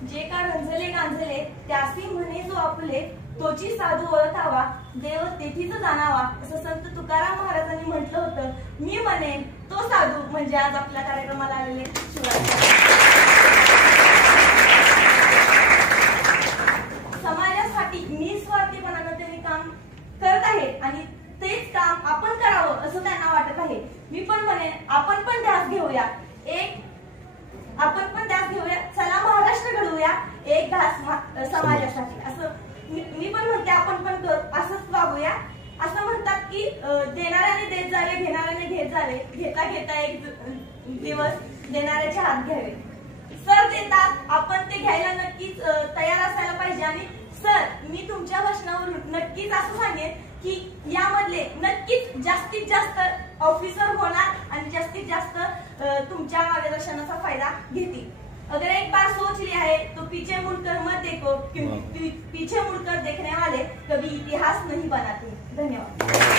जे का रंजले गांजले त्यासी म्हणे जो आपले, तोची साधू ओळखावा देव तेथीच जाणावा, असं संत तुकाराम महाराजांनी म्हटलं होतं. मी म्हणेन तो साधू म्हणजे आज आपल्या कार्यक्रमाला आलेले समाजासाठी निस्वार्थीपणानं त्यांनी काम करत आहेत आणि तेच काम आपण करावं असं त्यांना वाटत आहे. मी पण म्हणेन आपण पण ध्यास घेऊया, चला महाराष्ट्र घडवूया एक घास समाजासाठी, असं मी पण म्हणते. आपण पण असंच वागूया. असं म्हणतात की देणाऱ्याने देत जावे, घेणाऱ्याने घेत जावे, घेता घेता एक दिवस देणाऱ्याचे हात घ्यावे. सर देतात, आपण ते घ्यायला नक्कीच तयार असायला पाहिजे. आणि सर, मी तुमच्या भाषणावरून नक्कीच असं सांगेन की यामधले नक्कीच जास्तीत जास्त ऑफिसर होणार आणि जास्तीत जास्त तुमच्या मार्गदर्शनाचा फायदा घेतील. अगर एक बार सोच लिया है तो पीछे मुड़कर मत देखो, क्योंकि पीछे मुड़कर देखने वाले कभी इतिहास नहीं बनाते. धन्यवाद.